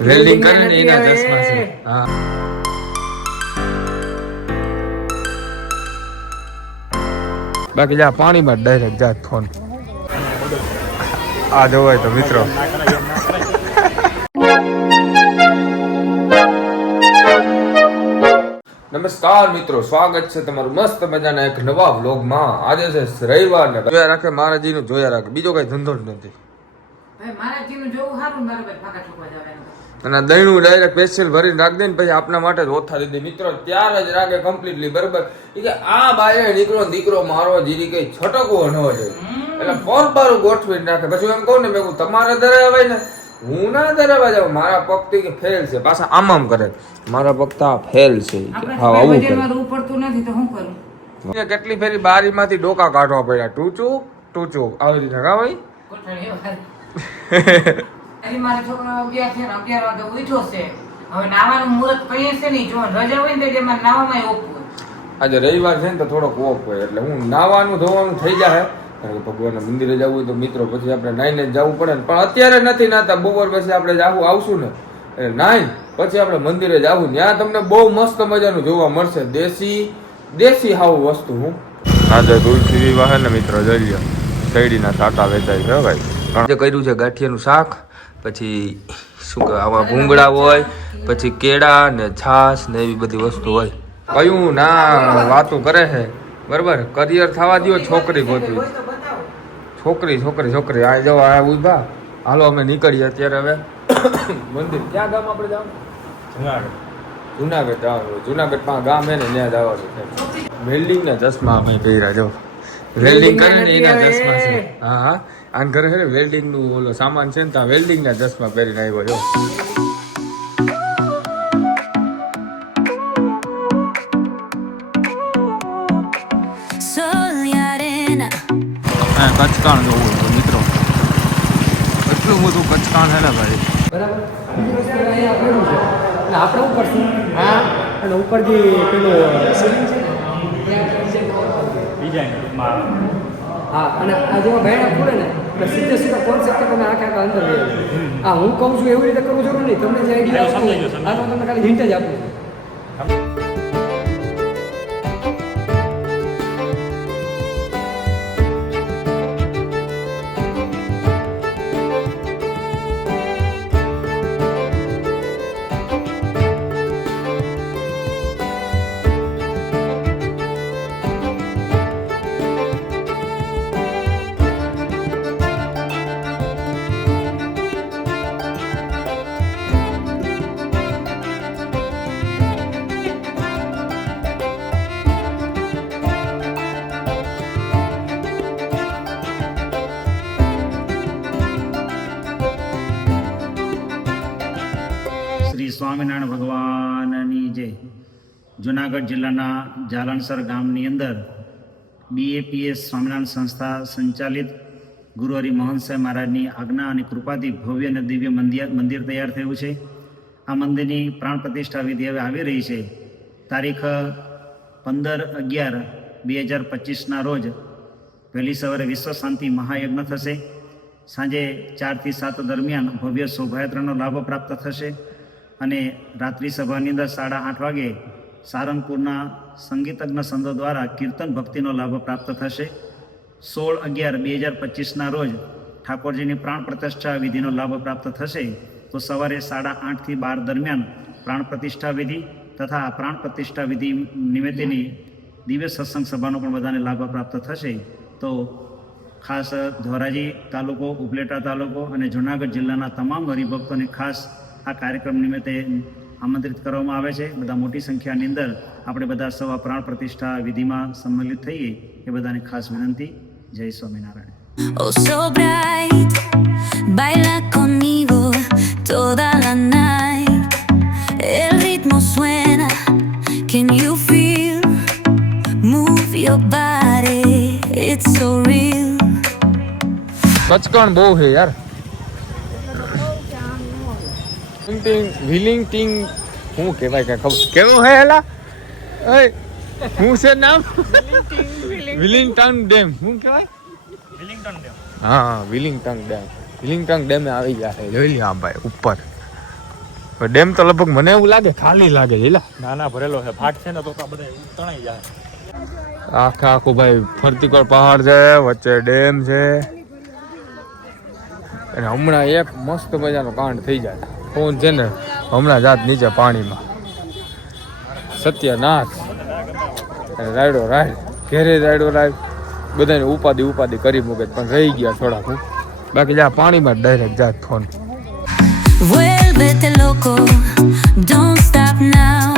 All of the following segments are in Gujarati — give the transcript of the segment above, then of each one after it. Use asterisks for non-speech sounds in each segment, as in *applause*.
વેલ્ડિંગ કરે ને એના ચશ્મા છે. હા. બાકી જા પાણીમાં ડાયરેક્ટ જા ફોન. આ જોવાય તો મિત્રો. નમસ્કાર મિત્રો સ્વાગત છે તમારું મસ્ત મજાના એક નવા વ્લોગમાં. આજે છે રવિવાર ને જોયા રાખે મહારાજીનું જોયા રાખે. બીજો કઈ ધંધો જ નથી. ભાઈ મારા જોવું સારું મારા ભાઈ ફાકા ઠોકવા જવાનું. અને દહીણું દહીંનું ડાયરેક્ટ સ્પેશિયલ ભરીને રાખ દે ને પછી આપના માટે જ ઓથા દીધી મિત્રો ત્યાર જ રાખે કમ્પ્લીટલી બરોબર? કે આ બાયે નીકળો દીકરો મારો જીરી કઈ છટકવો ન હોય. એટલે ફોન પર ગોઠવીને રાખે. પછી એમ કહું ને મેં તમારે ધરાવાય ને. હું ના ધરાવા જાઉં મારા પગ કે ફેલ છે. પાછા આમ આમ કરે. મારા પગ તો ફેલ છે હા આવું પડતું નથી તો શું કરું? કેટલી ફેરી બારીમાંથી ડોકા કાઢવા પડ્યા. ટૂચુક ટૂચુક. આવી રીતે હા ભાઈ *laughs* હજી છોકરો અગિયાર છે ને અગિયાર વાગે ઉઠ્યો છે. હવે નાવાનું મુહૂર્ત કહીએ છે નહીં જો રજા હોય ને તો એમાં નાવામાં ઓપવું આજે રવિવાર છે ને તો થોડોક ઓફ હોય. એટલે હું નાવાનું ધોવાનું થઈ જાય કારણ કે ભગવાનના મંદિરે જવું હોય તો મિત્રો પછી આપણે નાઈને જવું પડે ને. પણ અત્યારે નથી નાતા બપોર પછી આપણે જાવું આવશું ને. એટલે નાઈન પછી આપણે મંદિરે જવું ત્યાં તમને બહુ મસ્ત મજાનું જોવા મળશે. દેશી દેશી હાવ વસ્તુ હું. આજે તુલસી વિવાહ ને મિત્રો જોઈ શેરડીના સાટા વેચાય છે ભાઈ. જે કર્યું છે ગાંઠિયાનું શાક પછી શું કહેવાય આમાં ભૂંગળા હોય પછી કેળા ને છાશ ને એવી બધી વસ્તુ હોય. કયું ના વાતું કરે છે. બરાબર? કરિયર થવા દો છોકરી ગોતવી. છોકરી છોકરી છોકરી. આ જો આ ઊભા. હાલો અમે નીકળીએ અત્યારે હવે. મંદિર. ક્યાં ગામ આપણે જવાનું? જુનાગઢ. જવાનું જુનાગઢમાં ગામ છે ને ત્યાં જવાનું વેલ્ડિંગ ના ચશ્મા અમે પહેર્યા જો. વેલ્ડિંગ કરે ને એના ચશ્મા છે. હા હા. આન ઘરે છે વેલ્ડિંગનું વેલ્ડિંગનું ઓલો સામાન છે ને ત્યાં વેલ્ડિંગ ના ચશ્મા પહેરીને આવ્યો જો. કચકાણ જોવું હતું મિત્રો. એટલું બધું કચકાણ છે ને ભાઈ. બરાબર. બીજી વસ્તુ અહીંયા પડ્યું છે. એટલે આપણે શું હા. અને ઉપરથી પેલું હા અને આ જેવા ભાઈના ખુલે ને એટલે સીધે સીધા કોન્સેપ્ટ તમે આખા આખા અંદર લઈ આવજો. હા હું કહું છું એવી રીતે કરવું જરૂર નહીં તમને જે આઈડિયા આ તમને ખાલી હિન્ટ જ આપું છું જુનાગઢ જિલ્લાના જાલણસર ગામની અંદર બીએપીએસ સ્વામિનારાયણ સંસ્થા સંચાલિત ગુરુ હરિ મોહન મહારાજની આજ્ઞા અને કૃપાથી ભવ્ય અને દિવ્ય મંદિર મંદિર તૈયાર થયું છે. આ મંદિરની પ્રાણ પ્રતિષ્ઠા વિધિ હવે આવી રહી છે. તારીખ પંદર અગિયાર બે હજાર પચીસના રોજ વહેલી સવારે વિશ્વ શાંતિ મહાયજ્ઞ થશે. સાંજે ચારથી સાત દરમિયાન ભવ્ય શોભાયાત્રાનો લાભ પ્રાપ્ત થશે અને રાત્રિ સભાની અંદર સાડા આઠ વાગે સારંગપુરના સંગીતજ્ઞ સંતો દ્વારા કીર્તન ભક્તિનો લાભ પ્રાપ્ત થશે. સોળ અગિયાર બે હજાર પચીસના રોજ ઠાકોરજીની પ્રાણ પ્રતિષ્ઠા વિધિનો લાભ પ્રાપ્ત થશે. તો સવારે સાડા આઠથી બાર દરમિયાન પ્રાણ પ્રતિષ્ઠા વિધિ તથા પ્રાણ પ્રતિષ્ઠા વિધિ નિમિત્તેની દિવ્ય સત્સંગ સભાનો પણ બધાને લાભ પ્રાપ્ત થશે. તો ખાસ ધોરાજી તાલુકો, ઉપલેટા તાલુકો અને જુનાગઢ જિલ્લાના તમામ હરિભક્તોને ખાસ આ કાર્યક્રમ નિમિત્તે આમંત્રિત કરવામાં આવે છે બધા મોટી સંખ્યાની અંદર આપણે બધા સવા પ્રાણ પ્રતિષ્ઠા વિધિમાં સંમેલિત થઈએ એ બધાને ખાસ વિનંતી જય Swaminarayan Oh, so bright. Baila conmigo toda la night. El ritmo suena. Can you feel? Move your body. It's so real. કચકણ બહુ છે યાર વિલિંગ ટિંગ શું કહેવાય કે ખબર? કેવું હે હેલા ઓય શું છે નામ? વિલિંગટન ડેમ શું કહેવાય? હા વિલિંગટન ડેમ. વિલિંગટન ડેમે આવી ગયા છે. જોઈ લ્યો ભાઈ ઉપર. ડેમ તો લગભગ મને એવું લાગે ખાલી લાગે છે નાના ના ભરેલો છે ફાટ છે ને તો તો બધા તણાઈ જાય. આખા આખું ભાઈ ફરતીકોળ પહાડ છે વચ્ચે ડેમ છે. અને હમણાં એક મસ્ત મજાનો કાંડ થઈ જાય. ફોન છે ને હમણાં જાત નીચે પાણીમાં. સત્યનાથ. રાયડો રાયડ ઘેરે રાયડો રાયડ બધાને ઉપાધિ ઉપાધિ કરી મૂકે પણ રહી ગયા થોડાક હું. બાકી જા પાણીમાં ડાયરેક્ટ જાત phone Vuélvete loco, don't stop now.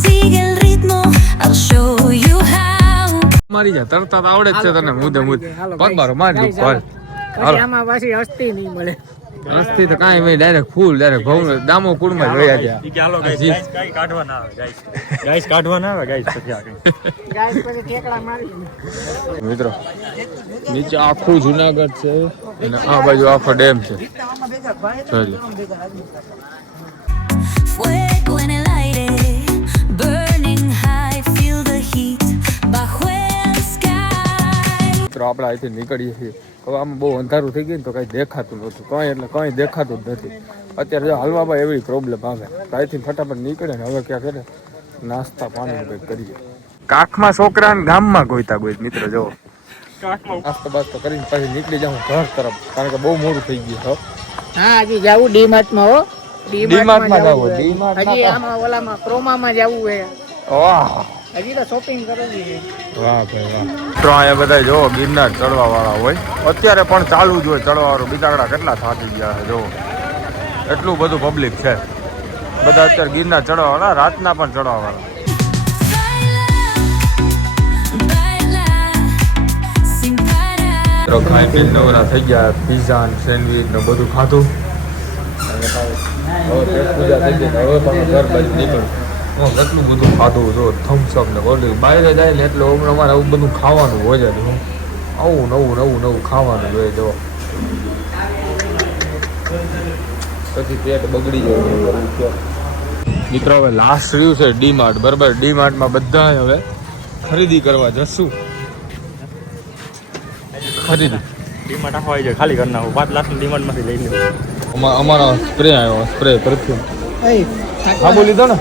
Sigue el ritmo, I'll show you how. મારી જા તરતા આવડે જ છે તને મુદે મુદે. પગ મારો મારી ઉપર. આમાં પાછી હસ્તી નહીં મળે. રસ્તી તો કાંઈ નહીં ડાયરેક્ટ ફૂલ ડાયરેક્ટ ભવ દામો કુળમાં જોયા ગયા ઈ કે હાલો ગાઈસ કઈ કાઢવા ના આવે ગાઈસ ગાઈસ કાઢવા ના આવે ગાઈસ પછી આ કઈ ગાઈસ પછી ઠેકડા મારી મિત્રો નીચે આખું જુનાગઢ છે અને આ બાજુ આખો ડેમ છે. જોઈ મિત્રો આપણે અહીંથી નીકળીએ છીએ. હવે આમાં બહુ અંધારું થઈ ગયું ને તો કઈ દેખાતું નહોતું. કંઈ એટલે કંઈ દેખાતું જ નથી. અત્યારે જો હાલવામાં એવી પ્રોબ્લેમ આવે. તો અહીંથી ફટાફટ નીકળે ને હવે ક્યાં કરે નાસ્તા પાણી કંઈક કરીએ. કાખમાં છોકરા ને ગામમાં ગોઈતા ગોઈ મિત્રો જો નાસ્તો બાસ્તો કરીને પછી નીકળી જાઉં ઘર તરફ. કારણ કે બહુ મોડું થઈ ગયું હો. હા હજી જાવું ડીમાર્ટમાં હો. ડીમાર્ટમાં જાવું ડીમાર્ટ હજી આમાં ઓલામાં ક્રોમામાં જવું હે વાહ. હજી તો શોપિંગ કરવી છે. વાહ ભાઈ વાહ. મિત્રો અહીંયા બધા જો ગિરનાર ચડવા વાળા હોય. અત્યારે પણ ચાલુ જ હોય ચડવા વાળું બિચારા કેટલા થાકી ગયા છે જો એટલું બધું પબ્લિક છે. બધા અત્યારે ગિરનાર ચડવા વાળા રાતના પણ ચડવા વાળા. મિત્રો ખાઈ પીને નવરા થઈ ગયા પીઝા ને સેન્ડવીચ ને બધું ખાધું. હવે પેટ પૂજા થઈ ગઈ હવે પણ ઘર બાજુ નીકળું હું કેટલું બધું ખાધું જો થમ્સઅપ ને બોલી બહાર જાય ને એટલે હમણાં અમારે આવું બધું ખાવાનું હોય જ હું આવું નવું નવું નવું ખાવાનું હોય જો. પછી પેટ બગડી જાય મિત્રો હવે લાસ્ટ રહ્યું છે ડી માર્ટ બરાબર? ડી માર્ટમાં બધા હવે ખરીદી કરવા જશું. ખરીદી. ડીમાર્ટ આખો આવી જાય ખાલી કરી નાખું. પાંચ લાખ ડી માર્ટમાંથી લઈ લેવું અમા- અમારો સ્પ્રે આવ્યો સ્પ્રે પરફ્યુમ હા બોલી દો ને.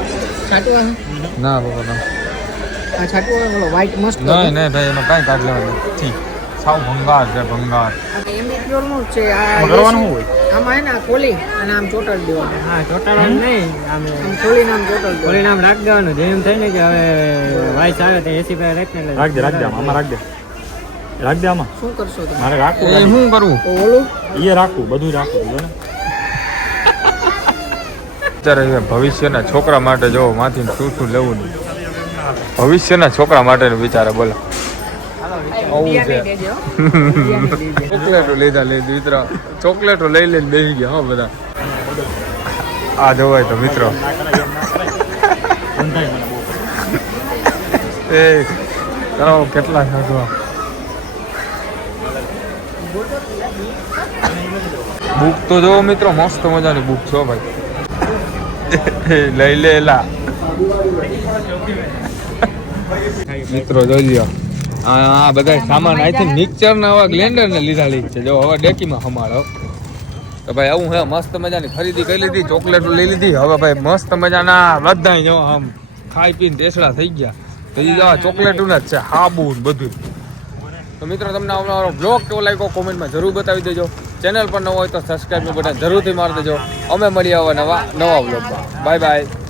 છાટવા? ના બાબા ના. આ છાટવા ઓલો વ્હાઈટ મસ્ત નહીં નહીં ભાઈ એમાં કાંઈ કાઢ લેવાનું નથી. સાવ ભંગાર છે ભંગાર. એમ્બિપ્યોરનું જ છે આ કરવાનું શું હોય? આમાં હે ને અને આમ ચોટાડી દેવાનું. હા ચોટાડવાનું નહીં આમ આમ ચોટાડી દેવાનું. નામ રાખ દેવાનું. જેમ થાય ને કે હવે વાઈસ આવે તો એસી પાસે રાખ ને રાખ દે રાખ દે આમાં રાખ દે. રાખ દે આમાં. શું કરશો તમે? મારે રાખવું એ શું કરવું ઓલું? એ રાખવું બધું રાખવું જો ને? અત્યારે ભવિષ્યના છોકરા માટે જો માથી શું શું લેવું નહીં. ભવિષ્યના છોકરા માટે વિચારે, બોલો. આવું છે ચોકલેટો લીધા લીધી મિત્ર ચોકલેટો લઈ લઈને બેસી ગયા હો બધા. આ જોવાય તો મિત્રો. એ કરો કેટલા સાચવા બુક તો જો મિત્રો, મસ્ત મજાની બુક છો ભાઈ. લઈ લે એલા મિત્રો જોજો આ બધા સામાન આઈ થિંક મિક્સર ના આવા ગ્લેન્ડર ને લીધા લીધ છે. જો, હવે ડેકીમાં હમાડો તો ભાઈ આવું હે, મસ્ત મજાની ખરીદી કરી લીધી, ચોકલેટો લઈ લીધી. હવે ભાઈ મસ્ત મજાના બધા જો આમ ખાઈ પીને ટેસડા થઈ ગયા. તો આ ચોકલેટો જ છે, હાબુ બધું તો મિત્રો, તમને આવનારો બ્લોગ કેવો લાગ્યો કોમેન્ટમાં જરૂર બતાવી દેજો. ચેનલ પર નવો હોય તો સબસ્ક્રાઈબ બટન જરૂરથી મારી દેજો. અમે મળીએ આવવા નવા નવા બ્લોગમાં બાય બાય